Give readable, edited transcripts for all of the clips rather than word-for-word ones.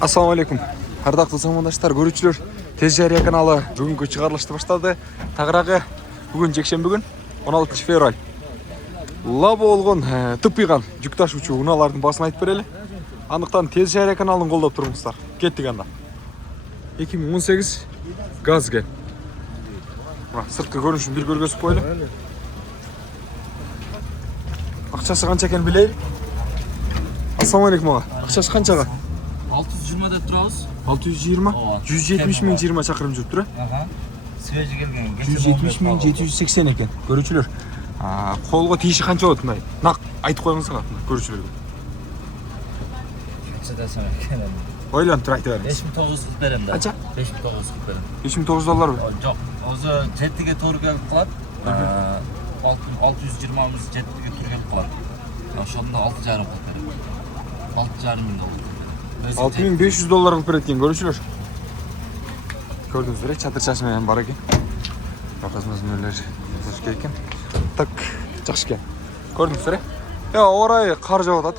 Assalamu alaikum. Ардактуу замандаштар, көрүүчүлөр. Тез жарыя каналы бүгүнкү чыгарылышты баштады. Тагыраагы бүгүн жекшемби күн 16 февраль. Лабы болгон тыпыйган жүк ташуучу унаалардын баасын айтып берели. Андыктан Тез жарыя каналын колдоп туруңуздар. Кеттик анда. 2018 газ экен. Сырткы көрүнүшүн бир көргөзүп коелу. Акчасы канча экен билейли. Assalamu alaikum ага. Акчасы канчага? 620 деп турабыз. 620? 170 миң 20 чакырым жүрүп тур. Свежи келген. 170 миң 780 экен. Көрүүчүлөр. Колго тийиши канча болот мындай? Нак айтып коюңуз ага көрүүчүлөргө. Канча десем экен. Ойлонуп тур айта бериңиз. 5900 берем да. Канча? 5900 берем. 5900 долларбы? Жок, өзү жетиге туура келип калат. 620 жетиге туура келип калат. Ошондо 6,5 кылып берем. 6,5 миң доллар. 6500 доллар кылып берет экен көрүүчүлөр. Көрдүңүздөр, чатыр менен бар экен. Казмазмерлер кош экен. Так, жакшы экен. Көрдүңүздөр. Орай кар жаап атат.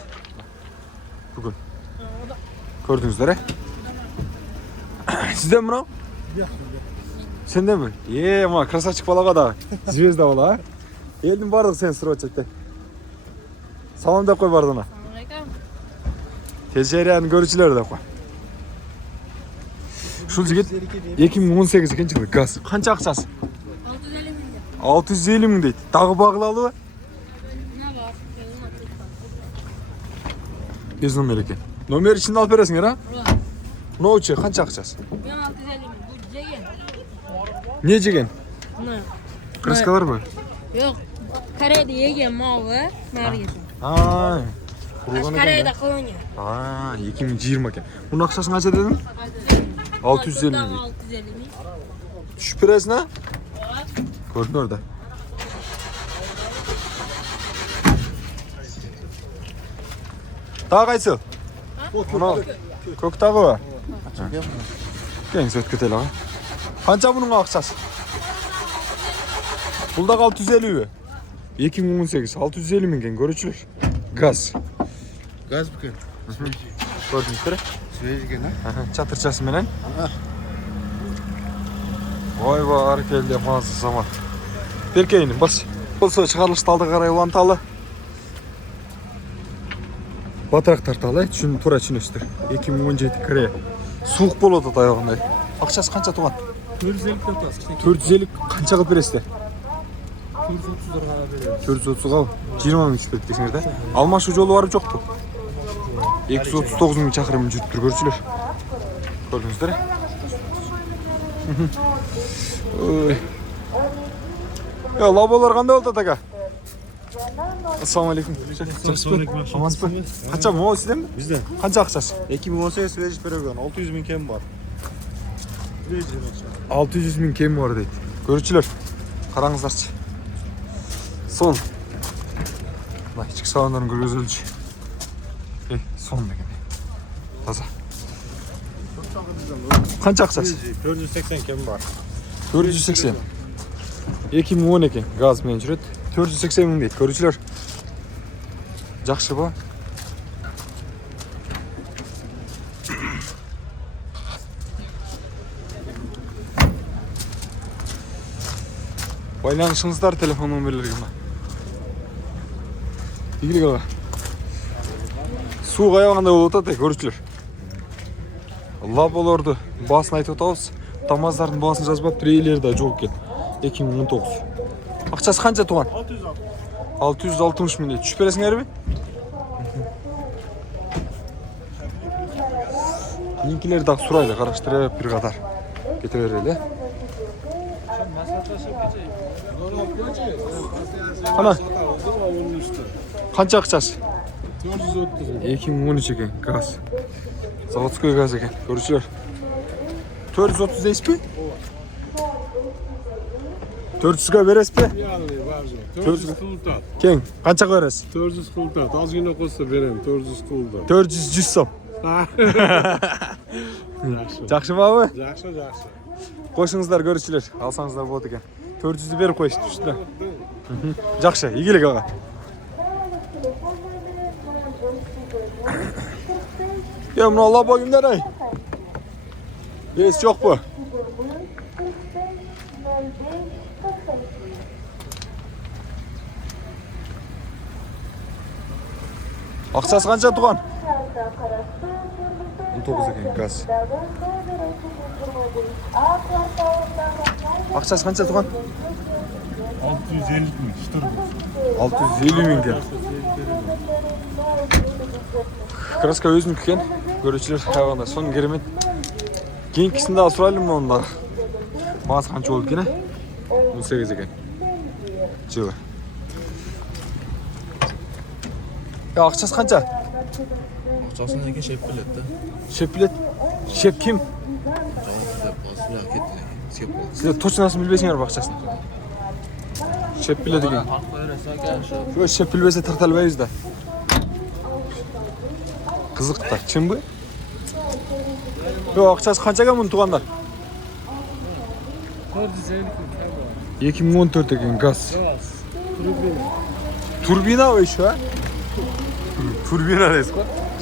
Бүгүн. Көрдүңүздөр. Сизден мына? Сенденби? Мына красавчик балага да звезда бала, а? Элдин бардыгы сени сурап атат. Салам деп кой бардыгына. Тез жарыянын көрүүчүлөрү деп кой. Ушул жигит 2018 экен жылы газ. Канча акчасы? 650 миң. 650 миң дейт. Дагы багылалыбы? Без номер экен. Номер ичинде алып бересиңер, а? Ноучу канча акчасы? 650 миң. Бу жеген. Не жеген? Мына. Краскаларбы? Жок. Корейде еген малы, наргиз. Корейда колония. 2020 экен. Мунун акчасын канча дедиң? 650 миң. 650 миң. Түшүп бересиң, а? Көрдүңөр да. Дагы кайсы? Мына көк дагыбы? Кең сөт кетели ага. Канча мунун акчасы? Бул дагы 650бы? 2018 650 миң экен көрүүчүлөр. Газ. Газ бекен. Көрдүңүздөр. Свежи экен, а? Чатырчасы менен. Ой бар келди мазы замат. Беркейин бас. Болсо чыгарылышты алдыга карай уланталы. Батыраак тарталы, туура түшүнөсүздөр. 2017 Корея. Суук болот атат аягындай. Акчасы канча туган? 450 тартасыз. 450 канча кылып бересиздер? 430 берем. 430 20 миң түшүп кетти десеңер да. Алмашуу жолу барып жокту. 239 миң чакырым жүрүп тур көрүүчүлөр. Көрдүңүздөр. Ой. Лаболор кандай болот ага? Assalamu alaikum. Амансызбы? Канча могу сизденби? Бизден. Канча акчасы? 2018 свежи берген. 600 миң кем бар. 600 миң кем бар дейт. Көрүүчүлөр, караңыздарчы. Сон. Мына ички салондорун көргөзөлчү. Сон деген. Таза. Канча акчасы? 480 кем бар. 480. 2010 экен, газ менен жүрөт. 480 миң дейт. Көрүүчүлөр. Жакшыбы? Байланышыңыздар телефон номерлерге мына. Игилик ага. Суу каябагандай болуп атат, көрүүчүлөр. Лаболорду баасын айтып атабыз. Тамаздардын баасын жазбап, трейлер да жок экен. 2019. Акчасы канча туган? 660 миң. Түшүп бересиңерби? Линкилерди дагы сурайлы, караштырып бир катар. Кете берели. Кана? Канча акчасы? 430. 2013 экен, газ. Заводской газ экен, көрүүчүлөр. 430 дейсизби? 400га бересизби? Бар жок. 400 кылтат. Кең, канчага бересиз? 400 кылтат. Аз гана косто берем. 400 кылды. 400 сом. Жакшыбабы? Жакшы, жакшы. Койсуңуздар көрүүчүлөр, алсаңыздар болот экен. 400'ü берип коюшту үстүнө. Жакшы, ийгилик ага. Ya bunu Allah bakayım nereye? Yes yok bu. Akçası kança Tuğan? 19 ekan gaz. Akçası kança Tuğan? 650 ming, shtur. 650 mingga. Kraska o'ziniki ekan. Ko'ruvchilar hayvonlar son keremет. Keyingisini de so'raylikmi undan? Ma'nosi qancha bo'ldi ekan? 18 ekan. Jili. Ya akçası qancha? Ақшасын неге шеп білетті? Shep bilet. Shep kim? Жалғыз басына кетті. Сеп болды. Sizlar точносын bilbesinglar bu akçasını. Shep bilet ekan. Fark verirse gelşi. Şu shep bilbese tartalmayız da. Qiziq da. Kim bu? Yo akçası qancha ekan buni tuğanlar? 450 ming kam bor. 2014 ekan gaz. Turbina. Turbina o iş ha? Turbina resmen.